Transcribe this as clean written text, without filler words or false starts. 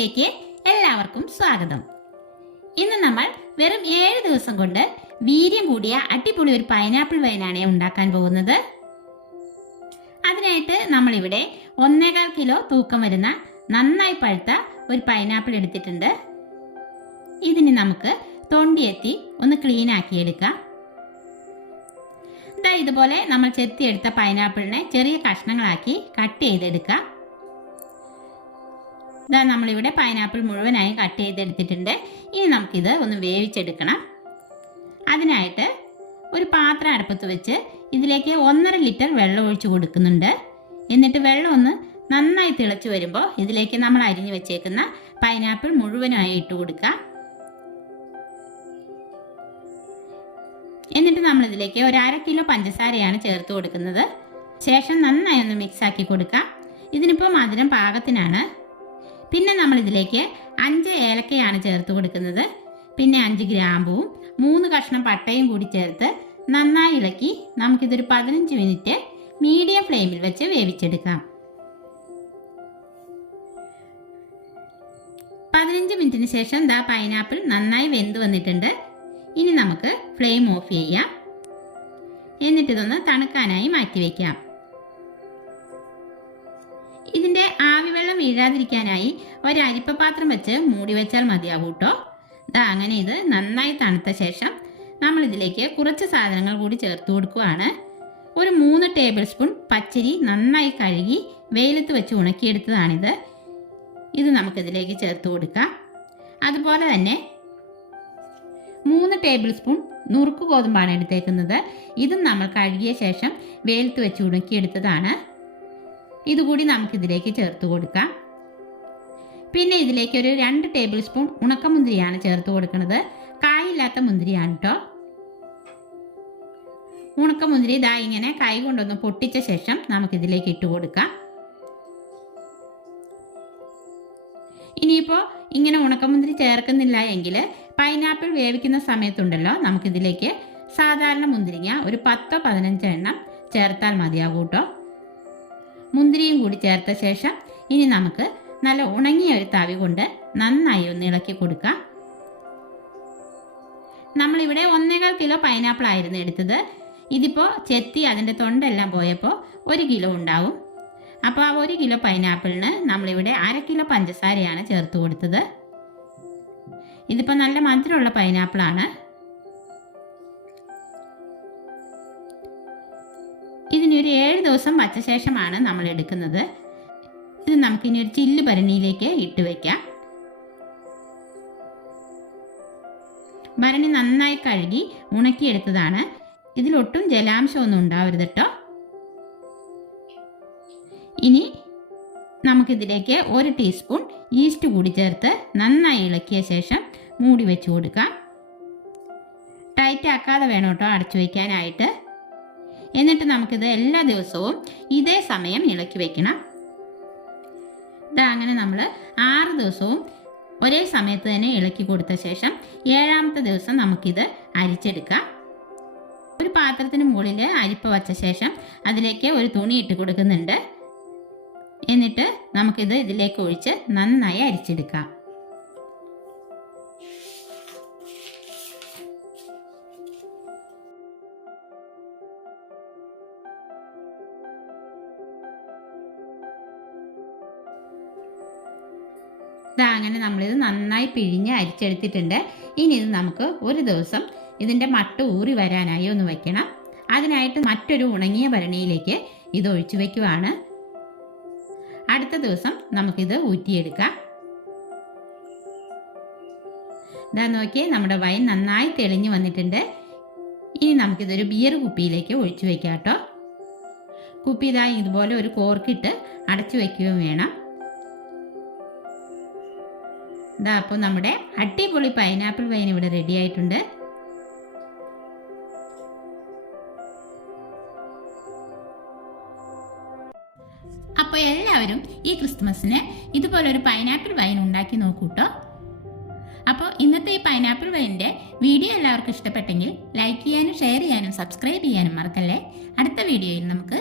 വീഡിയോയിലേക്ക് എല്ലാവർക്കും സ്വാഗതം. ഇന്ന് നമ്മൾ വെറും 7 ദിവസം കൊണ്ട് വീര്യം കൂടിയ അടിപൊളി ഒരു പൈനാപ്പിൾ വൈനാണ് ഉണ്ടാക്കാൻ പോകുന്നത്. അതിനായിട്ട് നമ്മളിവിടെ 1.25 കിലോ തൂക്കം വരുന്ന നന്നായി പഴുത്ത ഒരു പൈനാപ്പിൾ എടുത്തിട്ടുണ്ട്. ഇതിന് നമുക്ക് തൊണ്ടിയെത്തി ഒന്ന് ക്ലീൻ ആക്കിയെടുക്കാം. ഇതുപോലെ നമ്മൾ ചെത്തിയെടുത്ത പൈനാപ്പിളിനെ ചെറിയ കഷ്ണങ്ങളാക്കി കട്ട് ചെയ്തെടുക്കാം. നമ്മളിവിടെ പൈനാപ്പിൾ മുഴുവനായി കട്ട് ചെയ്തെടുത്തിട്ടുണ്ട്. ഇനി നമുക്കിത് ഒന്ന് വേവിച്ചെടുക്കണം. അതിനായിട്ട് ഒരു പാത്രം അടുപ്പത്ത് വെച്ച് ഇതിലേക്ക് 1.5 ലിറ്റർ വെള്ളം ഒഴിച്ചു കൊടുക്കുന്നുണ്ട്. എന്നിട്ട് വെള്ളം ഒന്ന് നന്നായി തിളച്ച് വരുമ്പോൾ ഇതിലേക്ക് നമ്മൾ അരിഞ്ഞു വെച്ചേക്കുന്ന പൈനാപ്പിൾ മുഴുവനായി ഇട്ട് കൊടുക്കാം. എന്നിട്ട് നമ്മളിതിലേക്ക് 1/2 കിലോ പഞ്ചസാരയാണ് ചേർത്ത് കൊടുക്കുന്നത്. ശേഷം നന്നായി ഒന്ന് മിക്സ് ആക്കി കൊടുക്കാം. ഇതിനിപ്പോൾ മധുരം പാകത്തിനാണ്. പിന്നെ നമ്മളിതിലേക്ക് 5 ഏലക്കയാണ് ചേർത്ത് കൊടുക്കുന്നത്. പിന്നെ 5 ഗ്രാമ്പുവും 3 കഷ്ണം പട്ടയും കൂടി ചേർത്ത് നന്നായി ഇളക്കി നമുക്കിതൊരു 15 മിനിറ്റ് മീഡിയം ഫ്ലെയിമിൽ വെച്ച് വേവിച്ചെടുക്കാം. 15 മിനിറ്റിന് ശേഷം പൈനാപ്പിൾ നന്നായി വെന്ത് വന്നിട്ടുണ്ട്. ഇനി നമുക്ക് ഫ്ലെയിം ഓഫ് ചെയ്യാം. എന്നിട്ടിതൊന്ന് തണുക്കാനായി മാറ്റിവെക്കാം. ഇതിൻ്റെ ആവിവെള്ളം വീഴാതിരിക്കാനായി ഒരു അരിപ്പപാത്രം വെച്ച് മൂടി വെച്ചാൽ മതിയാവും കേട്ടോ. അങ്ങനെ ഇത് നന്നായി തണുത്ത ശേഷം നമ്മൾ ഇതിലേക്ക് കുറച്ച് സാധനങ്ങൾ കൂടി ചേർത്ത് കൊടുക്കുകയാണ്. ഒരു 3 ടേബിൾ സ്പൂൺ പച്ചരി നന്നായി കഴുകി വെയിലത്ത് വെച്ച് ഉണക്കിയെടുത്തതാണിത്. ഇത് നമുക്കിതിലേക്ക് ചേർത്ത് കൊടുക്കാം. അതുപോലെ തന്നെ 3 ടേബിൾ സ്പൂൺ നുറുക്ക് ഗോതമ്പാണ് എടുത്തേക്കുന്നത്. ഇതും നമ്മൾ കഴുകിയ ശേഷം വെയിലത്ത് വെച്ച് ഉണക്കിയെടുത്തതാണ്. ഇതുകൂടി നമുക്കിതിലേക്ക് ചേർത്ത് കൊടുക്കാം. പിന്നെ ഇതിലേക്ക് ഒരു 2 ടേബിൾ സ്പൂൺ ഉണക്കമുന്തിരിയാണ് ചേർത്ത് കൊടുക്കുന്നത്. കായില്ലാത്ത മുന്തിരിയാണ് കേട്ടോ. ഉണക്കമുന്തിരി ഇങ്ങനെ കൈ കൊണ്ടൊന്ന് പൊട്ടിച്ച ശേഷം നമുക്കിതിലേക്ക് ഇട്ട് കൊടുക്കാം. ഇനിയിപ്പോൾ ഇങ്ങനെ ഉണക്കമുന്തിരി ചേർക്കുന്നില്ല എങ്കിൽ പൈനാപ്പിൾ വേവിക്കുന്ന സമയത്തുണ്ടല്ലോ നമുക്കിതിലേക്ക് സാധാരണ മുന്തിരിങ്ങ ഒരു 10-15 എണ്ണം ചേർത്താൽ മതിയാകും കേട്ടോ. മുന്തിരിയും കൂടി ചേർത്ത ശേഷം ഇനി നമുക്ക് നല്ല ഉണങ്ങിയ ഒരു തവി കൊണ്ട് നന്നായി ഒന്ന് ഇളക്കി കൊടുക്കാം. നമ്മളിവിടെ 1.25 കിലോ പൈനാപ്പിൾ ആയിരുന്നു എടുത്തത്. ഇതിപ്പോൾ ചെത്തി അതിൻ്റെ തൊണ്ടെല്ലാം പോയപ്പോൾ 1 കിലോ ഉണ്ടാവും. അപ്പോൾ ആ 1 കിലോ പൈനാപ്പിളിന് നമ്മളിവിടെ 1/2 കിലോ പഞ്ചസാരയാണ് ചേർത്ത് കൊടുത്തത്. ഇതിപ്പോൾ നല്ല മധുരമുള്ള പൈനാപ്പിളാണ്. ഇതിനൊരു 7 ദിവസം വച്ച ശേഷമാണ് നമ്മൾ എടുക്കുന്നത്. ഇത് നമുക്കിനി ഒരു ചില്ല് ഭരണിയിലേക്ക് ഇട്ട് വയ്ക്കാം. ഭരണി നന്നായി കഴുകി ഉണക്കിയെടുത്തതാണ്. ഇതിലൊട്ടും ജലാംശമൊന്നും ഉണ്ടാവരുത് കേട്ടോ. ഇനി നമുക്കിതിലേക്ക് 1 ടീസ്പൂൺ ഈസ്റ്റ് കൂടി ചേർത്ത് നന്നായി ഇളക്കിയ ശേഷം മൂടി വെച്ച് കൊടുക്കാം. ടൈറ്റ് ആക്കാതെ വേണം കേട്ടോ അടച്ചു വയ്ക്കാനായിട്ട്. എന്നിട്ട് നമുക്കിത് എല്ലാ ദിവസവും ഇതേ സമയം ഇളക്കി വെക്കണം. അങ്ങനെ നമ്മൾ 6 ദിവസവും ഒരേ സമയത്ത് തന്നെ ഇളക്കി കൊടുത്ത ശേഷം 7ാമത്തെ ദിവസം നമുക്കിത് അരിച്ചെടുക്കാം. ഒരു പാത്രത്തിന് മുകളിൽ അരിപ്പ വച്ച ശേഷം അതിലേക്ക് ഒരു തുണി ഇട്ട് കൊടുക്കുന്നുണ്ട്. എന്നിട്ട് നമുക്കിത് ഇതിലേക്ക് ഒഴിച്ച് നന്നായി അരിച്ചെടുക്കാം. അങ്ങനെ നമ്മളിത് നന്നായി പിഴിഞ്ഞ് അരിച്ചെടുത്തിട്ടുണ്ട്. ഇനി ഇത് നമുക്ക് ഒരു ദിവസം ഇതിൻ്റെ മട്ട് ഊറി വരാനായി ഒന്ന് വയ്ക്കണം. അതിനായിട്ട് മറ്റൊരു ഉണങ്ങിയ ഭരണിയിലേക്ക് ഇത് ഒഴിച്ചു വയ്ക്കുവാണ്. അടുത്ത ദിവസം നമുക്കിത് ഊറ്റിയെടുക്കാം. നോക്കിയേ, നമ്മുടെ വൈൻ നന്നായി തെളിഞ്ഞു വന്നിട്ടുണ്ട്. ഇനി നമുക്കിതൊരു ബിയർ കുപ്പിയിലേക്ക് ഒഴിച്ചു വയ്ക്കാം കേട്ടോ. കുപ്പി ഇതുപോലെ ഒരു കോർക്കിട്ട് അടച്ചു വയ്ക്കുകയും വേണം. അപ്പോൾ നമ്മുടെ അടിപൊളി പൈനാപ്പിൾ വൈൻ ഇവിടെ റെഡി ആയിട്ടുണ്ട്. അപ്പോൾ എല്ലാവരും ഈ ക്രിസ്മസിന് ഇതുപോലെ ഒരു പൈനാപ്പിൾ വൈൻ ഉണ്ടാക്കി നോക്കൂട്ടോ. അപ്പോൾ ഇന്നത്തെ ഈ പൈനാപ്പിൾ വൈനിൻ്റെ വീഡിയോ എല്ലാവർക്കും ഇഷ്ടപ്പെട്ടെങ്കിൽ ലൈക്ക് ചെയ്യാനും ഷെയർ ചെയ്യാനും സബ്സ്ക്രൈബ് ചെയ്യാനും മറക്കല്ലേ. അടുത്ത വീഡിയോയിൽ നമുക്ക്